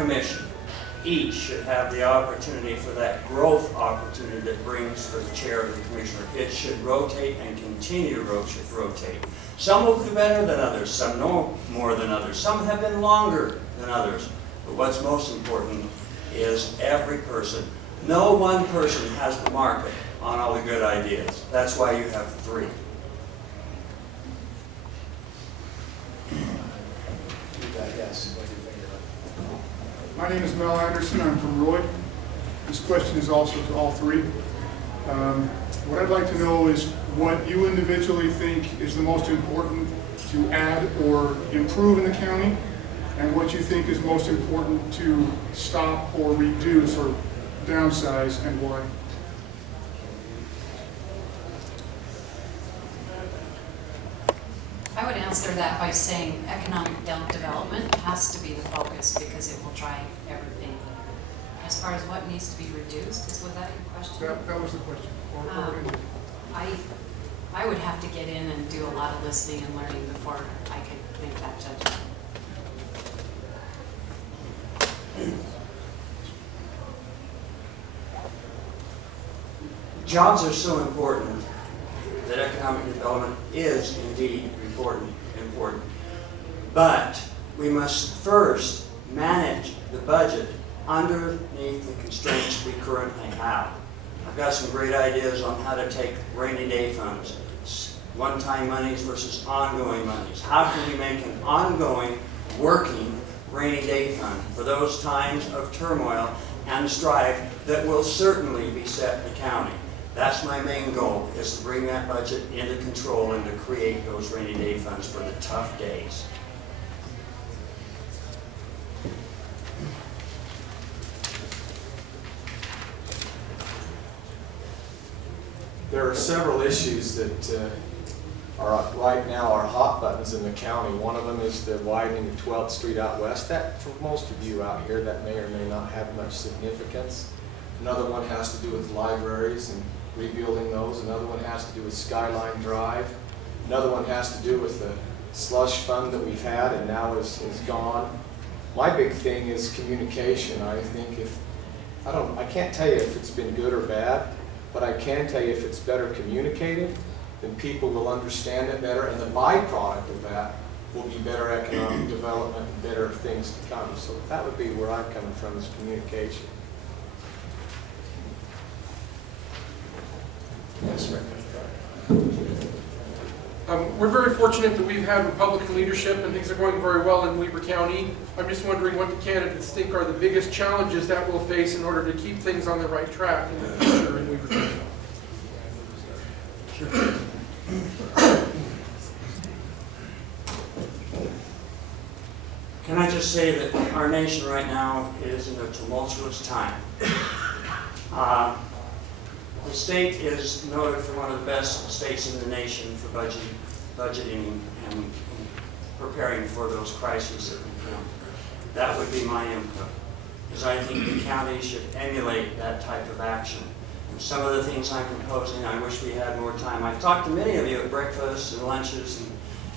commission, each should have the opportunity for that growth opportunity that brings for the chair of the commissioner. It should rotate and continue to rotate. Some will do better than others, some know more than others, some have been longer than others. But what's most important is every person. No one person has the market on all the good ideas. That's why you have 3. Yes. My name is Mel Anderson. I'm from Roy. This question is also to all 3. What I'd like to know is what you individually think is the most important to add or improve in the county, and what you think is most important to stop or reduce or downsize, and why. I would answer that by saying economic development has to be the focus because it will drive everything. As far as what needs to be reduced, is that your question? That was the question. I would have to get in and do a lot of listening and learning before I could make that judgment. Jobs are so important that economic development is indeed important. But we must first manage the budget underneath the constraints we currently have. I've got some great ideas on how to take rainy day funds, one-time monies versus ongoing monies. How can we make an ongoing, working rainy day fund for those times of turmoil and strife that will certainly beset the county? That's my main goal, is to bring that budget into control and to create those rainy day funds for the tough days. There are several issues that are right now are hot buttons in the county. One of them is the widening of 12th Street out west. That, for most of you out here, that may or may not have much significance. Another one has to do with libraries and rebuilding those. Another one has to do with Skyline Drive. Another one has to do with the slush fund that we've had and now is gone. My big thing is communication. I think I can't tell you if it's been good or bad, but I can tell you if it's better communicated, then people will understand it better, and the byproduct of that will be better economic development and better things to come. So that would be where I'm coming from, is communication. Yes, Rick. We're very fortunate that we've had Republican leadership and things are going very well in Weber County. I'm just wondering what the candidates think are the biggest challenges that we'll face in order to keep things on the right track in the future in Weber County. Can I just say that our nation right now is in a tumultuous time. The state is noted for one of the best states in the nation for budgeting and preparing for those crises that we come. That would be my input, because I think the county should emulate that type of action. And some of the things I'm proposing, I wish we had more time. I've talked to many of you at breakfasts and lunches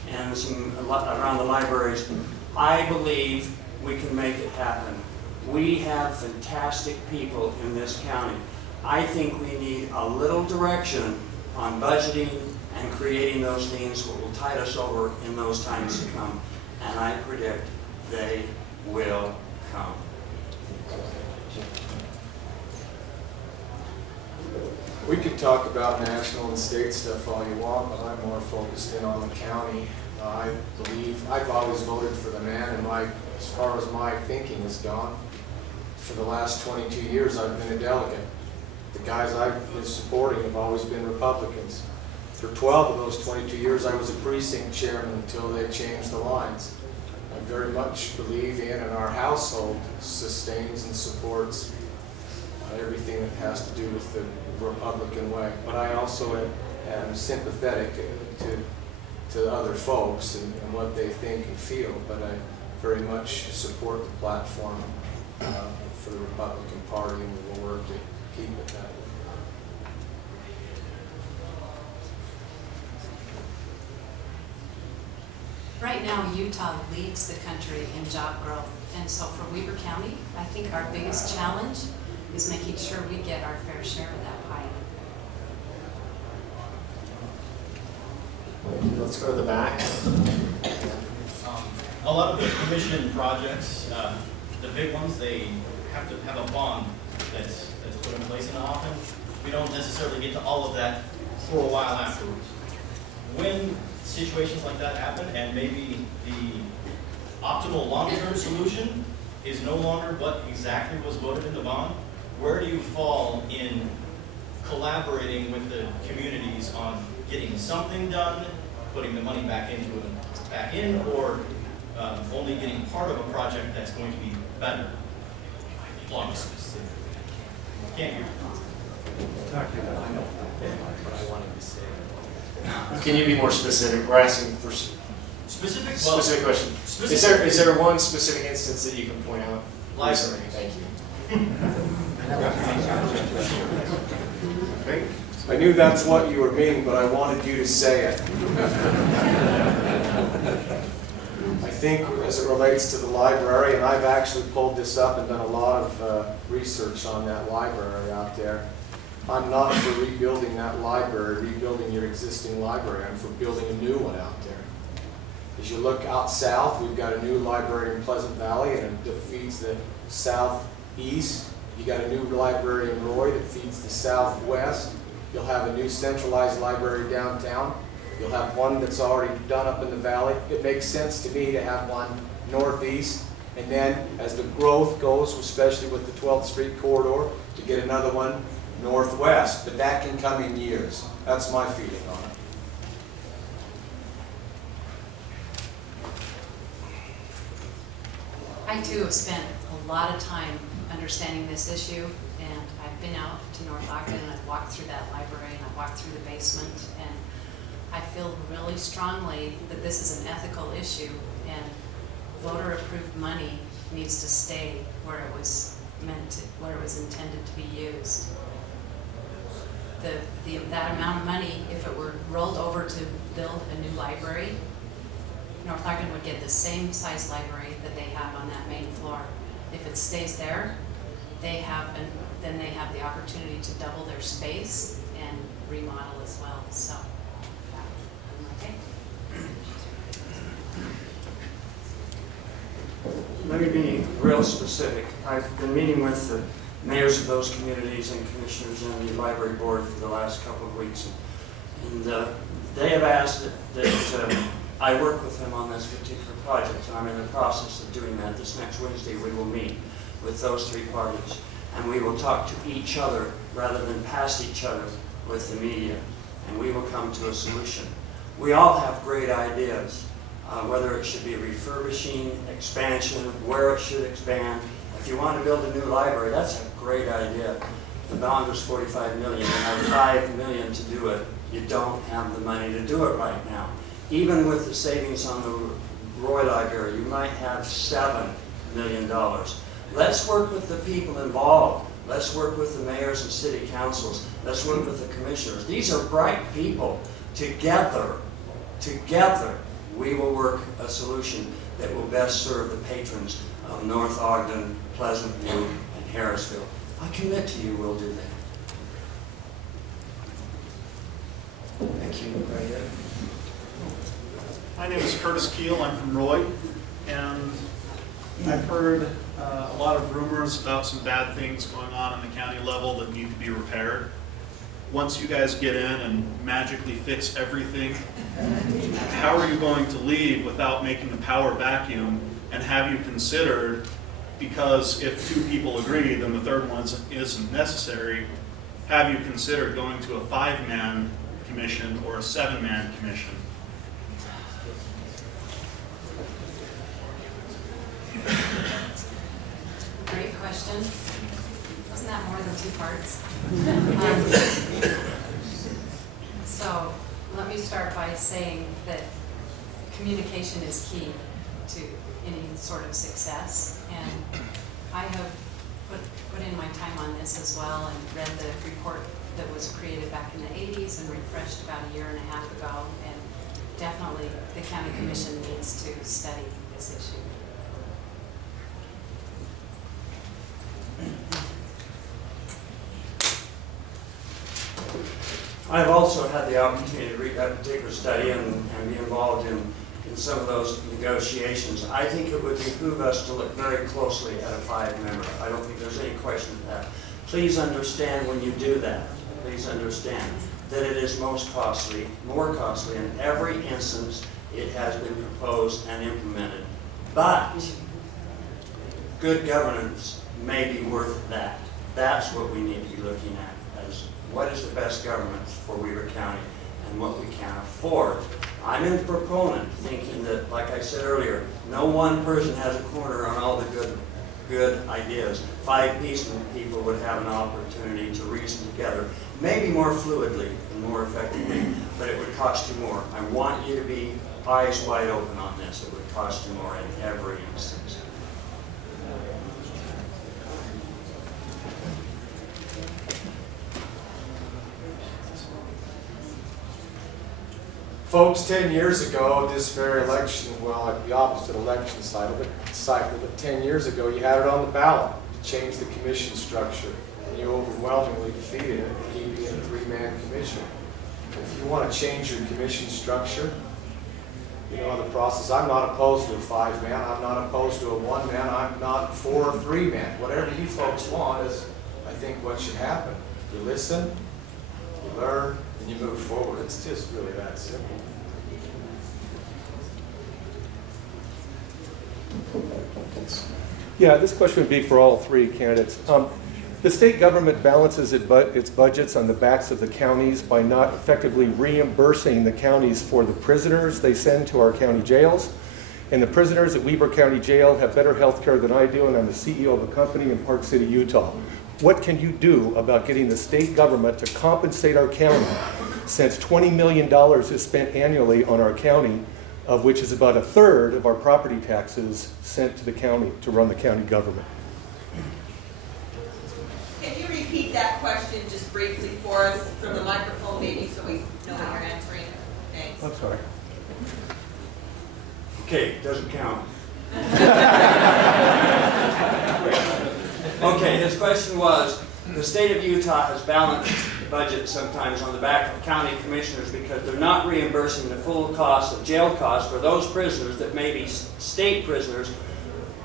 and a lot around the libraries. I believe we can make it happen. We have fantastic people in this county. I think we need a little direction on budgeting and creating those things that will tide us over in those times to come. And I predict they will come. We could talk about national and state stuff all you want, but I'm more focused in on the county. I believe I've always voted for the man, and as far as my thinking has gone, for the last 22 years I've been a delegate. The guys I've been supporting have always been Republicans. For 12 of those 22 years I was a precinct chairman until they changed the lines. I very much believe in, and our household sustains and supports everything that has to do with the Republican way. But I also am sympathetic to other folks and what they think and feel, but I very much support the platform for the Republican Party, and we will work to keep it that way. Right now, Utah leads the country in job growth. And so for Weber County, I think our biggest challenge is making sure we get our fair share of that pie. Let's go to the back. A lot of the commission projects, the big ones, they have to have a bond that's put in place, and often we don't necessarily get to all of that for a while afterwards. When situations like that happen, and maybe the optimal long-term solution is no longer what exactly was voted in the bond, where do you fall in collaborating with the communities on getting something done, putting the money back in, or only getting part of a project that's going to be better? Long specific. Can't hear. Can you be more specific? We're asking for Specific. Well, specific question. specific. Is there one specific instance that you can point out? Library. Thank you. I knew that's what you were meaning, but I wanted you to say it. I think as it relates to the library, and I've actually pulled this up and done a lot of research on that library out there. I'm not for rebuilding that library, rebuilding your existing library. I'm for building a new one out there. As you look out south, we've got a new library in Pleasant Valley, and it feeds the southeast. You got a new library in Roy that feeds the southwest. You'll have a new centralized library downtown. You'll have one that's already done up in the valley. It makes sense to me to have one northeast, and then as the growth goes, especially with the 12th Street corridor, to get another one northwest. But that can come in years. That's my feeling on it. I too have spent a lot of time understanding this issue, and I've been out to North Ogden and I've walked through that library and I've walked through the basement, and I feel really strongly that this is an ethical issue, and voter-approved money needs to stay where it was where it was intended to be used. That amount of money, if it were rolled over to build a new library, North Ogden would get the same size library that they have on that main floor. If it stays there, then they have the opportunity to double their space and remodel as well. So, okay. Let me be real specific. I've been meeting with the mayors of those communities and commissioners and the library board for the last couple of weeks. And they have asked that I work with them on this particular project, and I'm in the process of doing that. This next Wednesday we will meet with those three parties, and we will talk to each other rather than past each other with the media, and we will come to a solution. We all have great ideas, whether it should be refurbishing, expansion, where it should expand. If you want to build a new library, that's a great idea. The bond was $45 million. You have $5 million to do it. You don't have the money to do it right now. Even with the savings on the Roy Library, you might have $7 million. Let's work with the people involved. Let's work with the mayors and city councils. Let's work with the commissioners. These are bright people. Together, we will work a solution that will best serve the patrons of North Ogden, Pleasant View, and Harrisville. I commit to you we'll do that. Thank you. Right there. My name is Curtis Keel. I'm from Roy, and I've heard a lot of rumors about some bad things going on the county level that need to be repaired. Once you guys get in and magically fix everything, how are you going to leave without making the power vacuum? And have you considered, because if two people agree, then the third one isn't necessary, have you considered going to a 5-man commission or a 7-man commission? Great question. Wasn't that more than 2 parts? So let me start by saying that communication is key to any sort of success. And I have put in my time on this as well and read the report that was created back in the 80s and refreshed about a year and a half ago. And definitely the county commission needs to study this issue. I've also had the opportunity to read that particular study and be involved in some of those negotiations. I think it would behoove us to look very closely at a 5-member. I don't think there's any question of that. Please understand when you do that, please understand that it is more costly in every instance it has been proposed and implemented. But good governance may be worth that. That's what we need to be looking at, as what is the best governance for Weber County and what we can afford. I'm a proponent thinking that, like I said earlier, no one person has a corner on all the good ideas. 5 people would have an opportunity to reason together, maybe more fluidly and more effectively, but it would cost you more. I want you to be eyes wide open on this. It would cost you more in every instance. Folks, 10 years ago, this very election, well, at the opposite election cycle, but 10 years ago, you had it on the ballot to change the commission structure. And you overwhelmingly defeated it, keeping it a 3-man commission. If you want to change your commission structure, you know the process. I'm not opposed to a 5-man. I'm not opposed to a 1-man. I'm not for a 3-man. Whatever you folks want is, I think, what should happen. You listen, you learn, and you move forward. It's just really that simple. Yeah, this question would be for all 3 candidates. The state government balances its budgets on the backs of the counties by not effectively reimbursing the counties for the prisoners they send to our county jails. And the prisoners at Weber County Jail have better health care than I do, and I'm the CEO of a company in Park City, Utah. What can you do about getting the state government to compensate our county, since $20 million is spent annually on our county, of which is about 1/3 of our property taxes sent to the county to run the county government? Can you repeat that question just briefly for us from the microphone maybe so we know what you're answering? Thanks. I'm sorry. Okay, doesn't count. Okay, his question was, the state of Utah has balanced the budget sometimes on the back of county commissioners because they're not reimbursing the full cost of jail costs for those prisoners that may be state prisoners,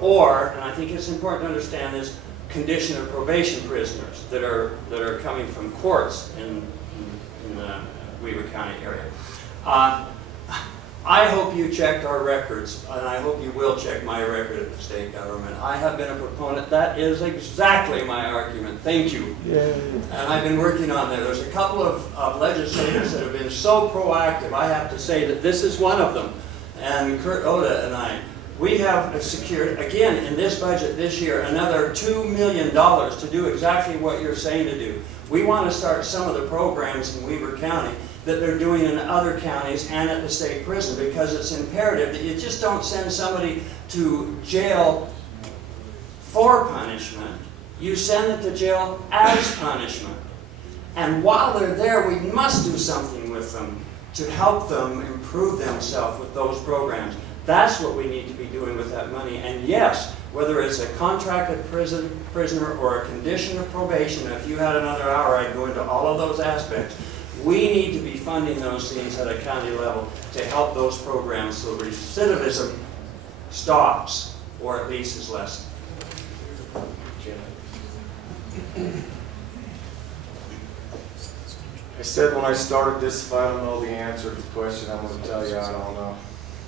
or, and I think it's important to understand this, condition of probation prisoners that are coming from courts in the Weber County area. I hope you checked our records, and I hope you will check my record at the state government. I have been a proponent. That is exactly my argument. Thank you. Yay. And I've been working on that. There's a couple of legislators that have been so proactive. I have to say that this is one of them. And Kurt Oda and I, we have secured, again, in this budget this year, another $2 million to do exactly what you're saying to do. We want to start some of the programs in Weber County that they're doing in other counties and at the state prison, because it's imperative that you just don't send somebody to jail for punishment. You send them to jail as punishment. And while they're there, we must do something with them to help them improve themselves with those programs. That's what we need to be doing with that money. And yes, whether it's a contracted prisoner or a condition of probation, if you had another hour, I'd go into all of those aspects. We need to be funding those things at a county level to help those programs so recidivism stops, or at least is lessened. I said when I started this, if I don't know the answer to the question, I'm going to tell you I don't know.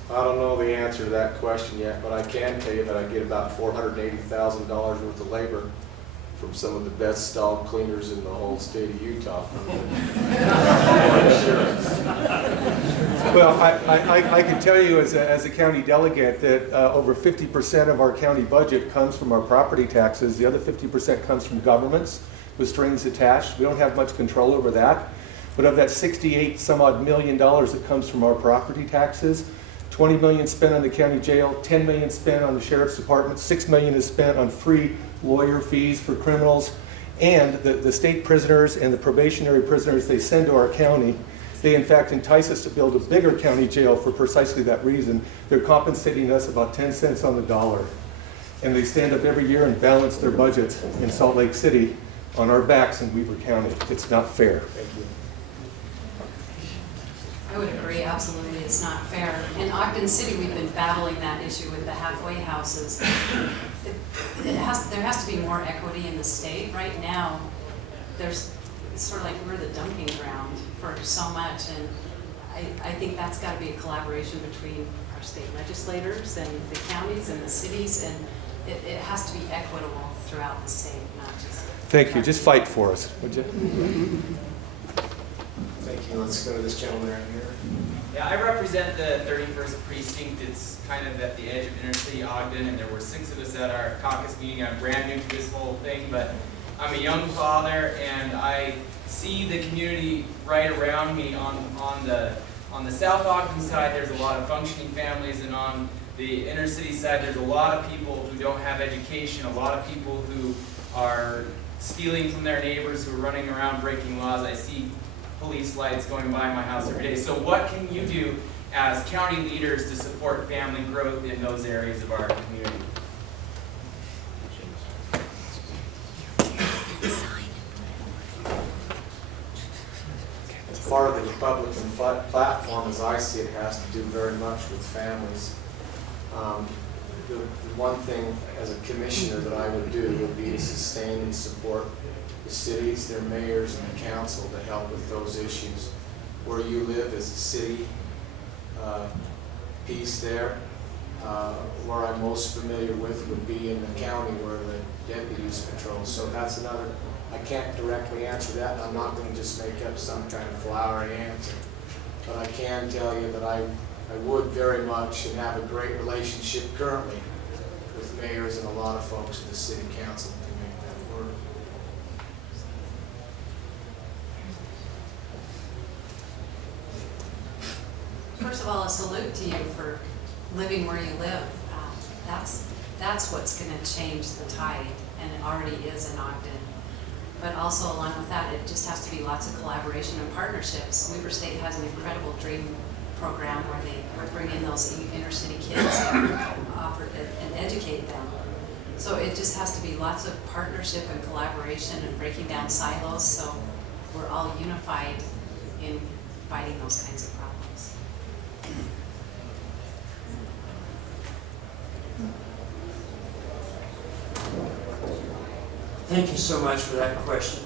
I don't know the answer to that question yet, but I can tell you that I get about $480,000 worth of labor from some of the best stall cleaners in the whole state of Utah. Well, I can tell you as a county delegate that over 50% of our county budget comes from our property taxes. The other 50% comes from governments with strings attached. We don't have much control over that. But of that 68 some odd million dollars that comes from our property taxes, 20 million spent on the county jail, 10 million spent on the sheriff's department, 6 million is spent on free lawyer fees for criminals, and the state prisoners and the probationary prisoners they send to our county, they in fact entice us to build a bigger county jail for precisely that reason. They're compensating us about 10 cents on the dollar. And they stand up every year and balance their budgets in Salt Lake City on our backs in Weber County. It's not fair. Thank you. I would agree, absolutely, it's not fair. In Ogden City, we've been battling that issue with the halfway houses. There has to be more equity in the state. Right now, it's sort of like we're the dumping ground for so much, and I think that's got to be a collaboration between our state legislators and the counties and the cities, and it has to be equitable throughout the state, not just. Thank you. Just fight for us, would you? Thank you. Let's go to this gentleman right here. Yeah, I represent the 31st precinct. It's kind of at the edge of inner city Ogden, and there were 6 of us at our caucus meeting. I'm brand new to this whole thing, but I'm a young father, and I see the community right around me. On the South Ogden side, there's a lot of functioning families, and on the inner city side, there's a lot of people who don't have education, a lot of people who are stealing from their neighbors, who are running around breaking laws. I see police lights going by my house every day. So what can you do as county leaders to support family growth in those areas of our community? Part of the Republican platform, as I see it, has to do very much with families. The one thing as a commissioner that I would do would be to sustain and support the cities, their mayors, and the council to help with those issues. Where you live is a city piece there. Where I'm most familiar with would be in the county where the deputies patrol. So that's another. I can't directly answer that, and I'm not going to just make up some kind of flowery answer. But I can tell you that I would very much and have a great relationship currently with mayors and a lot of folks in the city council to make that work. First of all, a salute to you for living where you live. That's what's going to change the tide, and it already is in Ogden. But also along with that, it just has to be lots of collaboration and partnerships. Weber State has an incredible dream program where they bring in those inner city kids and offer and educate them. So it just has to be lots of partnership and collaboration and breaking down silos, so we're all unified in fighting those kinds of problems. Thank you so much for that question.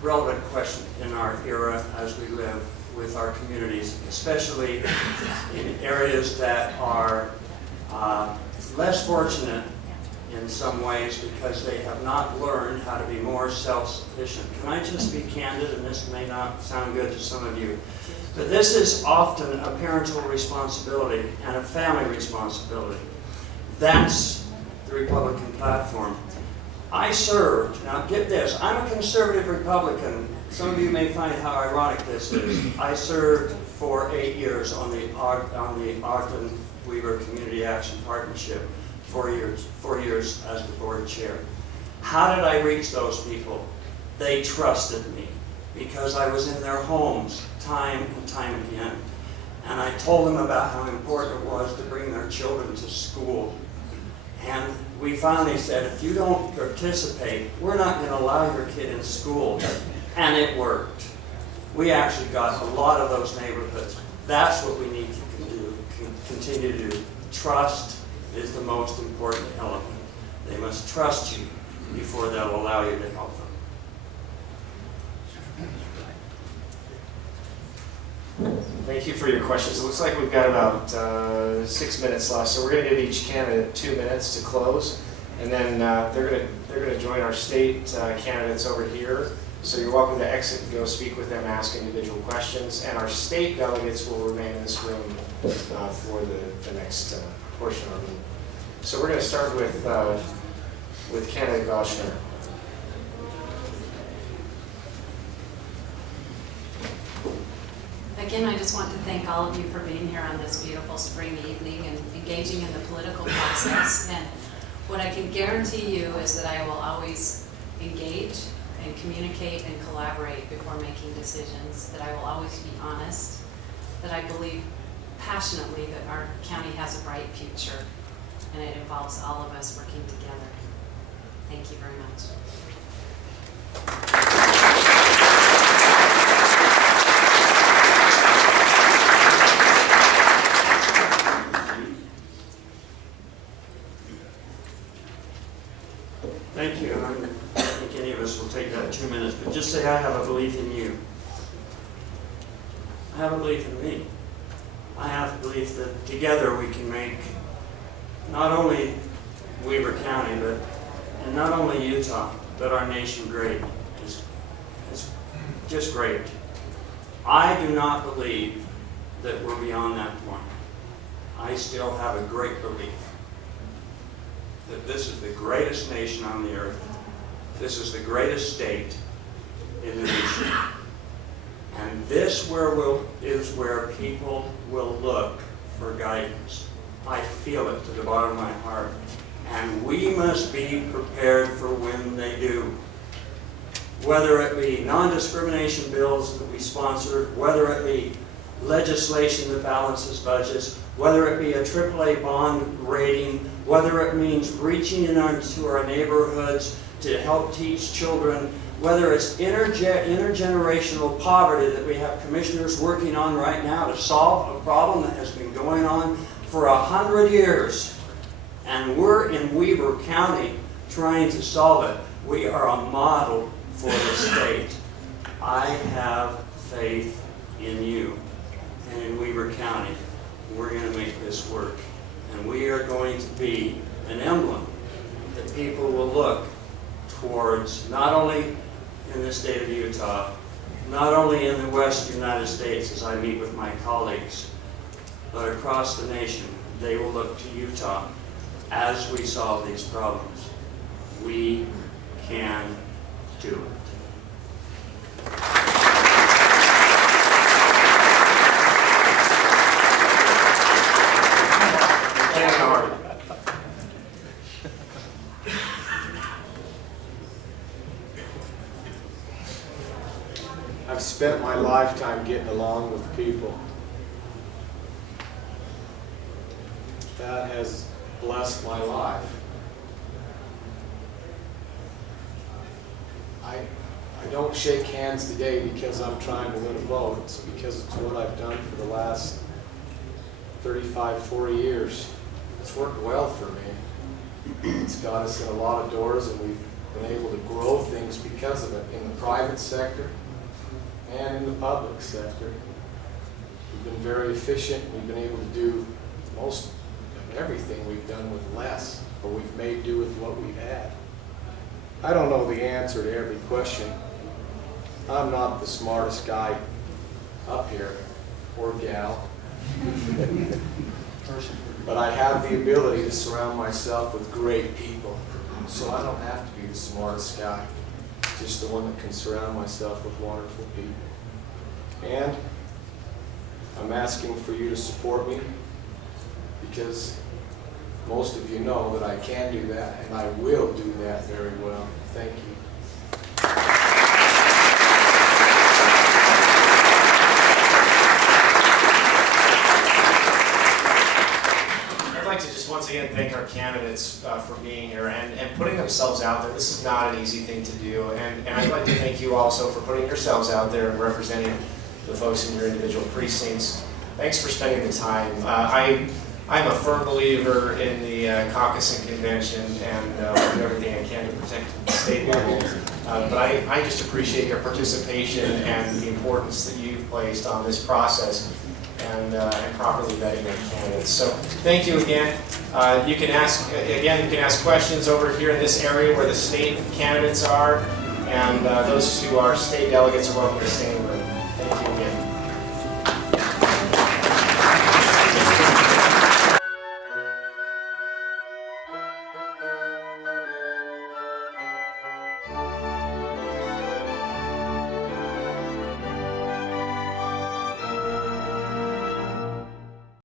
Relevant question in our era as we live with our communities, especially in areas that are less fortunate in some ways because they have not learned how to be more self-sufficient. Can I just be candid, and this may not sound good to some of you, but this is often a parental responsibility and a family responsibility. That's the Republican platform. I served, now get this, I'm a conservative Republican. Some of you may find how ironic this is. I served for 8 years on the Ogden Weaver Community Action Partnership, 4 years as the board chair. How did I reach those people? They trusted me because I was in their homes time and time again. And I told them about how important it was to bring their children to school. And we finally said, if you don't participate, we're not going to allow your kid in school. And it worked. We actually got a lot of those neighborhoods. That's what we need to continue to do. Trust is the most important element. They must trust you before they'll allow you to help them. Thank you for your questions. It looks like we've got about 6 minutes left, so we're going to give each candidate 2 minutes to close, and then they're going to join our state candidates over here. So you're welcome to exit and go speak with them, ask individual questions, and our state delegates will remain in this room for the next portion of our meeting. So we're going to start with candidate Gochnour. Again, I just want to thank all of you for being here on this beautiful spring evening and engaging in the political process. And what I can guarantee you is that I will always engage and communicate and collaborate before making decisions, that I will always be honest, that I believe passionately that our county has a bright future, and it involves all of us working together. Thank you very much. Thank you. I don't think any of us will take that 2 minutes, but just say, I have a belief in you. I have a belief in me. I have a belief that together we can make not only Weber County, and not only Utah, but our nation great. It's just great. I do not believe that we're beyond that point. I still have a great belief that this is the greatest nation on the earth. This is the greatest state in the nation. And this is where people will look for guidance. I feel it to the bottom of my heart. And we must be prepared for when they do. Whether it be non-discrimination bills that we sponsor, whether it be legislation that balances budgets, whether it be a AAA bond rating, whether it means reaching into our neighborhoods to help teach children, whether it's intergenerational poverty that we have commissioners working on right now to solve a problem that has been going on for 100 years. And we're in Weber County trying to solve it. We are a model for the state. I have faith in you and in Weber County. We're going to make this work. And we are going to be an emblem that people will look towards, not only in the state of Utah, not only in the Western United States as I meet with my colleagues, but across the nation. They will look to Utah as we solve these problems. We can do it. Thank you, Harvey. I've spent my lifetime getting along with people. That has blessed my life. I don't shake hands today because I'm trying to win a vote. It's because it's what I've done for the last 35, 40 years. It's worked well for me. It's got us in a lot of doors, and we've been able to grow things because of it in the private sector and in the public sector. We've been very efficient. We've been able to do most of everything we've done with less, but we've made do with what we've had. I don't know the answer to every question. I'm not the smartest guy up here, or gal. But I have the ability to surround myself with great people. So I don't have to be the smartest guy, just the one that can surround myself with wonderful people. And I'm asking for you to support me, because most of you know that I can do that, and I will do that very well. Thank you. I'd like to just once again thank our candidates for being here and putting themselves out there. This is not an easy thing to do, and I'd like to thank you also for putting yourselves out there and representing the folks in your individual precincts. Thanks for spending the time. I'm a firm believer in the caucus and convention, and will do everything I can to protect the state level. But I just appreciate your participation and the importance that you've placed on this process and properly vetting your candidates. So thank you again. You can ask questions over here in this area where the state candidates are, and those who are state delegates are welcome to stay